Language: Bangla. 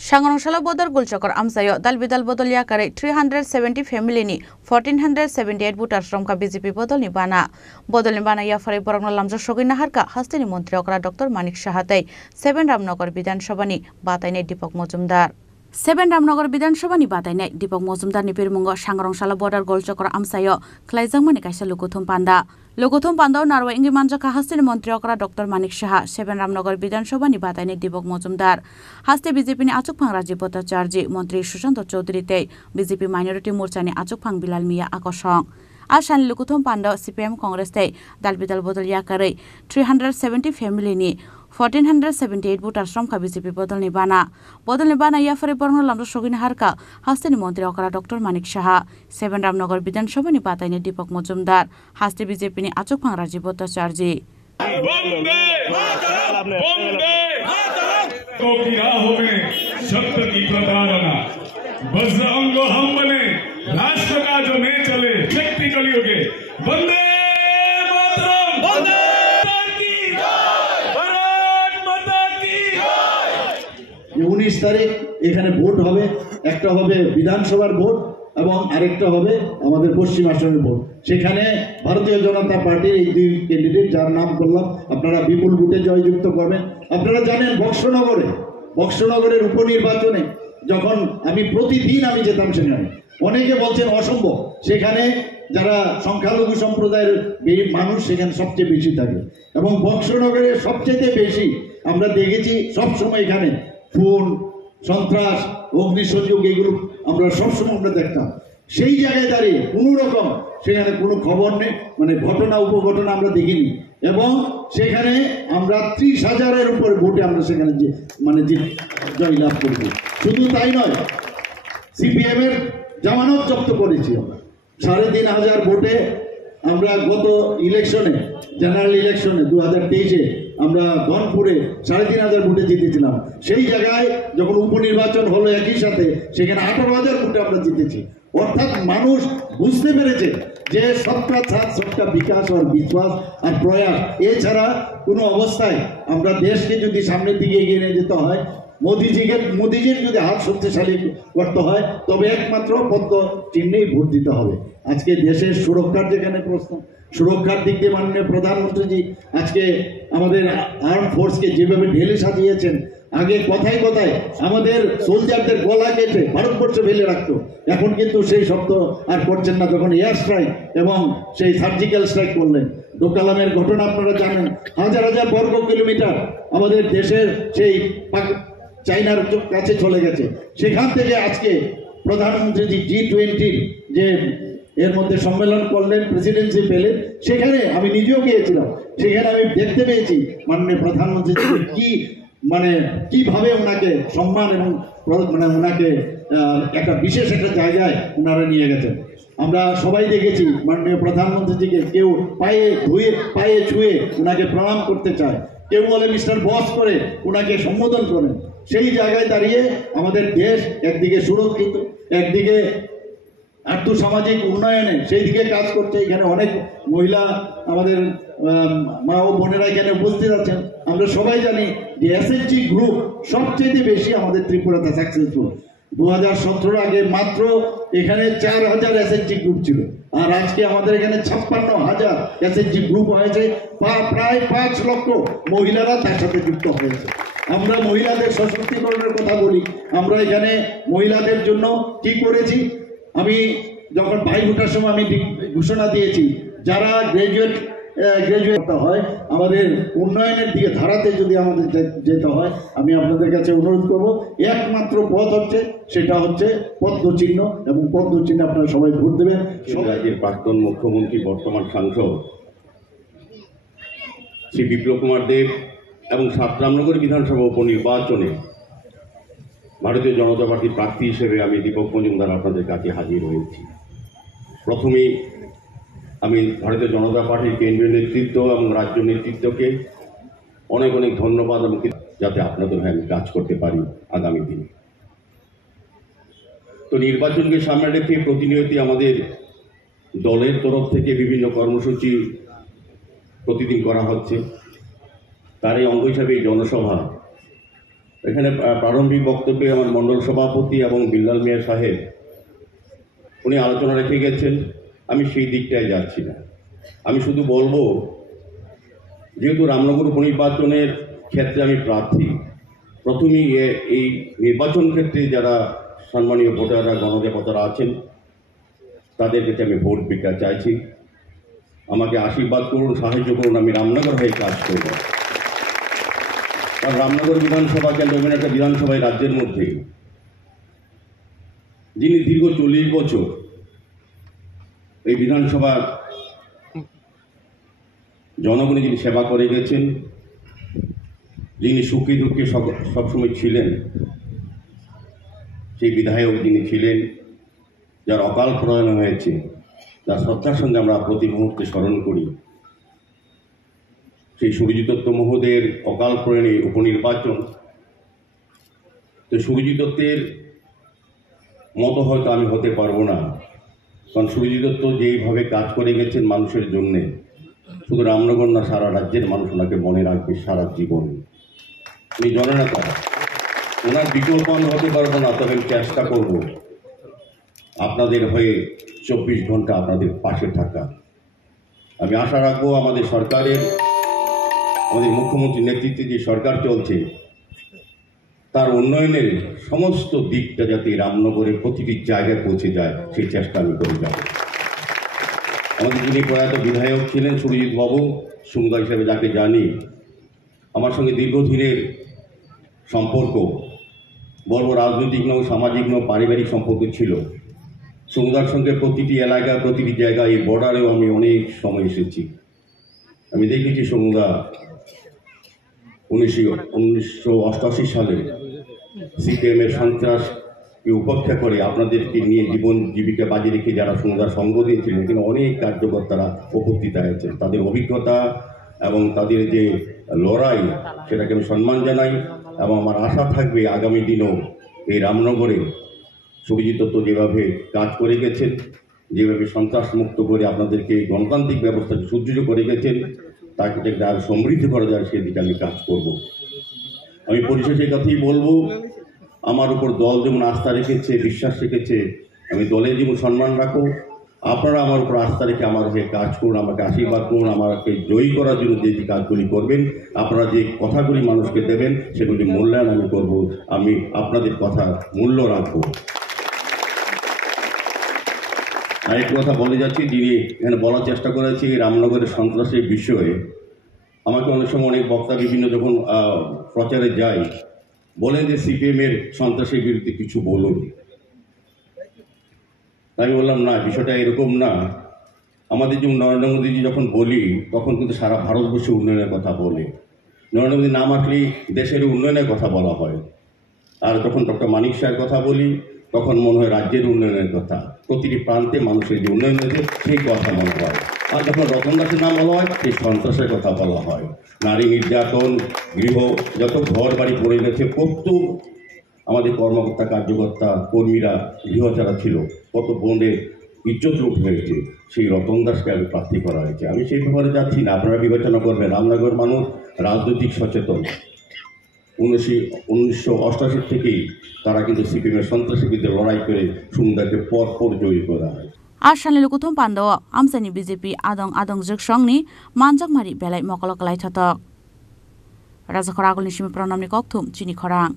Sangarongshalo bodor gulchakor amsayo dalbidal bodol yakare 370 family ni 1478 voter শ্রমকা BJP bodol ni bana bodol ni bana yafare borogna lamjo shogina harka hastini মন্ত্রী okra dr manik shahatei 7 ramnagar বিধানসভা ni bataine দীপক মজুমদার 7 রামনগর বিধানসভা ni bataine Dipak Majumdar ni pirmungo Sangarongshalo bodor gulchakor amsayo khlaijangmani kaisa lukuthum panda narwa ingi manjaka hastini মন্ত্রী okra dr manik shaha 7 Ramnagar বিধানসভা ni bataine Dipak Majumdar haste BJP ni achukphang Rajiv Bhattacharya মন্ত্রী সুশান্ত চৌধুরীতে BJP মাইনরিটি মোর্চা ni achukphang Bilal Mia akosong Ashan lukuthum panda CPM Congress te dalbidal bodol yakare 370 family ni 1478 voter শ্রমকা BJP bodol ni bana yafare borno lamro shogina harka hasteni মন্ত্রী okra dr manik shaha 7 ramnagar বিধানসভা ni bataine Dipak Majumdar haste BJP ni achukphang Rajiv Bhattacharya तो की राहों में सत्य की प्रताड़ना बजरंगो हम बने राष्ट्र का जो नहीं चले शक्ति कलियुगे वंदे मातरम वंदे की भारत माता की 19 তারিখ এখানে ভোট হবে একটা হবে বিধানসভার ভোট এবং আরেকটা হবে আমাদের পশ্চিম আসনের ভোট সেখানে ভারতীয় জনতা পার্টির এই দুই ক্যান্ডিডেট যার নাম করলাম আপনারা বিপুল ভোটে জয়যুক্ত করবেন আপনারা জানেন বক্সনগরের উপনির্বাচনে যখন আমি প্রতিদিন আমি যেতাম সেখানে অনেকে বলছেন অসম্ভব সেখানে যারা সংখ্যালঘু সম্প্রদায়ের মানুষ সেখানে সবচেয়ে বেশি থাকে এবং বক্সনগরে সবচেয়ে বেশি আমরা দেখেছি সবসময় এখানে খুন সন্ত্রাস অগ্নিসংযোগ এগুলো আমরা সবসময় আমরা দেখতাম সেই জায়গায় দাঁড়িয়ে কোনো রকম সেখানে কোনো খবর নেই মানে ঘটনা উপঘটনা আমরা দেখিনি এবং সেখানে আমরা 30,000-এর উপরে ভোটে আমরা সেখানে যে মানে জয়লাভ করব শুধু তাই নয় সিপিএম এর জামানত জব্দ করেছি আমরা 3,500 ভোটে আমরা গত ইলেকশনে জেনারেল ইলেকশনে 2023-এ আমরা গনপুরে 3,500 ভোটে জিতেছিলাম সেই জায়গায় যখন উপনির্বাচন হলো একই সাথে সেখানে 18,000 ভোটে আমরা জিতেছি অর্থাৎ মানুষ বুঝতে পেরেছে যে সবকা সাথ সবকা বিকাশ আর বিশ্বাস আর প্রয়াস এছাড়া কোনো অবস্থায় আমরা দেশকে যদি সামনের দিকে এগিয়ে নিয়ে যেতে হয় মোদিজির যদি হাত শক্তিশালী করতে হয় তবে একমাত্র পদ্ম চিহ্নেই ভোট দিতে হবে আজকে দেশের সুরক্ষার যেখানে প্রশ্ন সুরক্ষার দিক দিয়ে মাননীয় প্রধানমন্ত্রীজি আজকে আমাদের আর্ম ফোর্সকে যেভাবে ঢেলে সাজিয়েছেন আগে কথায় আমাদের সোলজারদের গলা কেটে ভারতবর্ষে ফেলে রাখতো এখন কিন্তু সেই শব্দ আর করছেন না যখন এয়ার স্ট্রাইক এবং সেই সার্জিক্যাল স্ট্রাইক করলেন ডোকালামের ঘটনা আপনারা জানেন হাজার বর্গ কিলোমিটার আমাদের দেশের সেই চাইনার কাছে চলে গেছে সেখান থেকে আজকে প্রধানমন্ত্রীজি G20 যে এর মধ্যে সম্মেলন করলেন প্রেসিডেন্সি পেলেন সেখানে আমি নিজেও গিয়েছিলাম সেখানে আমি দেখতে পেয়েছি মাননীয় প্রধানমন্ত্রী কিভাবে ওনাকে সম্মান এবং মানে ওনাকে একটা বিশেষ একটা জায়গায় ওনারা নিয়ে গেছেন আমরা সবাই দেখেছি মাননীয় প্রধানমন্ত্রীজিকে কেউ পায়ে ছুঁয়ে ওনাকে প্রণাম করতে চায় কেউ বলে মিস্টার বস করে ওনাকে সম্বোধন করেন সেই জায়গায় দাঁড়িয়ে আমাদের দেশ একদিকে সুরক্ষিত একদিকে আর্থসামাজিক উন্নয়নে সেই দিকে কাজ করছে এখানে অনেক মহিলা আমাদের মা ও বোনেরা এখানে উপস্থিত আছেন আমরা সবাই জানি যে SHG গ্রুপ সবচেয়ে বেশি আমাদের ত্রিপুরাতে সাকসেসফুল 2017 আগে মাত্র এখানে 4,000 SHG গ্রুপ ছিল আর আজকে আমাদের এখানে 56,000 SHG গ্রুপ হয়েছে প্রায় 5 লক্ষ মহিলারা তার সাথে যুক্ত হয়েছে আমরা মহিলাদের সশক্তিকরণের কথা বলি আমরা এখানে মহিলাদের জন্য কি করেছি আমি যখন ভাই ভোটার সময় আমি ঘোষণা দিয়েছি যারা গ্রাজুয়েট হয় আমাদের উন্নয়নের দিকে ধারাতে যদি আমাদের যেতে হয় আমি আপনাদের কাছে অনুরোধ করব একমাত্র পথ হচ্ছে সেটা হচ্ছে পদ্মচিহ্ন এবং পদ্মচিহ্নে আপনারা সবাই ভোট দেবেন রাজ্যের প্রাক্তন মুখ্যমন্ত্রী বর্তমান সাংসদ শ্রী বিপ্লব কুমার দেব এবং 7 রামনগর বিধানসভা উপনির্বাচনে ভারতীয় জনতা পার্টির প্রার্থী হিসেবে আমি দীপক মজুমদার আপনাদের কাছে হাজির হয়েছি প্রথমে আমি ভারতীয় জনতা পার্টির কেন্দ্রীয় নেতৃত্ব এবং রাজ্য নেতৃত্বকে অনেক ধন্যবাদ এবং যাতে আপনাদের হয়ে আমি কাজ করতে পারি আগামী দিনে তো নির্বাচনকে সামনে রেখে প্রতিনিয়ত আমাদের দলের তরফ থেকে বিভিন্ন কর্মসূচি প্রতিদিন করা হচ্ছে তারই অঙ্গ হিসাবে এই জনসভা এখানে প্রারম্ভিক বক্তব্যে আমার মণ্ডল সভাপতি এবং বিল্লাল মিয়া সাহেব উনি আলোচনা রেখে গেছেন, আমি সেই দিকটায় যাচ্ছি না। আমি শুধু বলবো, যেহেতু রামনগর উপনির্বাচনের ক্ষেত্রে আমি প্রার্থী, প্রথমেই এই নির্বাচন ক্ষেত্রে যারা সম্মানীয় ভোটাররা গণদেবতারা আছেন তাদের কাছে আমি ভোট ভিক্ষা চাইছি। আমাকে আশীর্বাদ করুন, সাহায্য করুন, আমি রামনগর হয়ে কাজ করব। কারণ রামনগর বিধানসভা কেন্দ্র এমন একটা বিধানসভায় রাজ্যের মধ্যে যিনি দীর্ঘ 40 বছর এই বিধানসভা জনগণে যিনি সেবা করে গেছেন, যিনি সুখে দুঃখে সবসময় ছিলেন, সেই বিধায়ক যিনি ছিলেন, যার অকাল প্রয়াণ হয়েছে, যার শ্রদ্ধার সঙ্গে আমরা প্রতি মুহূর্তে স্মরণ করি, সেই সুরজিৎ দত্ত মহোদয়ের অকাল প্রয়াণে উপনির্বাচন। তো সুরজিৎ দত্তের মতো হয়তো আমি হতে পারবো না, কারণ সুরজিৎ দত্ত যেইভাবে কাজ করে গেছেন মানুষের জন্যে, শুধু রামনগর না, সারা রাজ্যের মানুষ ওনাকে মনে রাখবে সারা জীবন। উনি জননেতা, ওনার বিকল্প আমি হতে পারবো না, তবে আমি চেষ্টা করব আপনাদের হয়ে 24 ঘন্টা আপনাদের পাশে থাকা। আমি আশা রাখবো আমাদের সরকারের, আমাদের মুখ্যমন্ত্রীর নেতৃত্বে যে সরকার চলছে, তার উন্নয়নের সমস্ত দিকটা যাতে রামনগরের প্রতিটি জায়গায় পৌঁছে যায়, সেই চেষ্টা আমি করে যাব। আমাদের যিনি প্রয়াত বিধায়ক ছিলেন সুরজিৎ বাবু, সুন্দর হিসেবে যাকে জানি, আমার সঙ্গে দীর্ঘদিনের সম্পর্ক, বলবো রাজনৈতিক নয়, সামাজিক নয়, পারিবারিক সম্পর্ক ছিল। সুন্দর সঙ্গে প্রতিটি এলাকা, প্রতিটি জায়গায়, এই বর্ডারেও আমি অনেক সময় এসেছি। আমি দেখেছি সৌন্দা 1988 সালে সিপিএমের সন্ত্রাসকে উপেক্ষা করে আপনাদেরকে নিয়ে জীবন জীবিকা বাজি রেখে যারা সৌন্দার সঙ্গ দিয়েছিলেন, কিন্তু অনেক কার্যকর্তারা উপস্থিত হয়েছেন। তাদের অভিজ্ঞতা এবং তাদের যে লড়াই, সেটাকে আমি সম্মান জানাই এবং আমার আশা থাকবে আগামী দিনেও এই রামনগরে সুরজিৎ দত্ত যেভাবে কাজ করে গেছেন, যেভাবে সন্ত্রাস মুক্ত করে আপনাদেরকে গণতান্ত্রিক ব্যবস্থাকে সুদৃঢ় করে গেছেন, তাকে যাতে আরও সমৃদ্ধ করা যায় সেদিকে আমি কাজ করব। আমি পরিশেষে কথাই বলবো, আমার উপর দল যেমন আস্থা রেখেছে, বিশ্বাস রেখেছে, আমি দলের যেমন সম্মান রাখো, আপনারা আমার উপর আস্থা রেখে আমার হয়ে কাজ করুন, আমাকে আশীর্বাদ করুন, আমাকে জয়ী করার জন্য যে যে কাজগুলি করবেন, আপনারা যে কথাগুলি মানুষকে দেবেন, সেগুলি মূল্যায়ন আমি করব। আমি আপনাদের কথা মূল্য রাখবো। আরেকটি কথা বলে যাচ্ছি, যিনি এখানে বলার চেষ্টা করেছি রামনগরের সন্ত্রাসের বিষয়ে। আমাকে অনেক সময় অনেক বক্তা বিভিন্ন যখন প্রচারে যায়, বলেন যে সিপিএমের সন্ত্রাসের বিরুদ্ধে কিছু বলুন। আমি বললাম না, বিষয়টা এরকম না। আমাদের যেমন নরেন্দ্র মোদীজি যখন বলি, তখন কিন্তু সারা ভারতবর্ষে উন্নয়নের কথা বলে। নরেন্দ্র মোদী নাম আসলেই দেশের উন্নয়নের কথা বলা হয়। আর যখন ডক্টর মানিক শাহের কথা বলি, তখন মনে হয় রাজ্যের উন্নয়নের কথা, প্রতিটি প্রান্তে মানুষের যে উন্নয়ন হয়েছে সেই কথা মনে হয়। আর যখন রতন দাসের নাম বলা হয়, সেই সন্ত্রাসের কথা বলা হয়। নারী নির্যাতন, গৃহ যত ঘর বাড়ি পড়ে গেছে, কত আমাদের কর্মকর্তা, কার্যকর্তা, কর্মীরা গৃহচারা ছিল, কত বোনের ইজ্জত লুট হয়েছে, সেই রতন দাসকে আমি প্রার্থী করা হয়েছে। আমি সেই ব্যাপারে যাচ্ছি না, আপনারা বিবেচনা করবেন। রামনগর মানুষ রাজনৈতিক সচেতন। 1988 থেকেই তারা কিন্তু সিপিএমের সন্ত্রাসের বিরুদ্ধে লড়াই করে সুন্দরকে পর জয়ী করা হয়। Arsan lukutum pando amsani BJP adong jeksongni manjakmari belai mokolok kalai thatok. Raja khoragul nishimi pranamni kokthum chini khorang.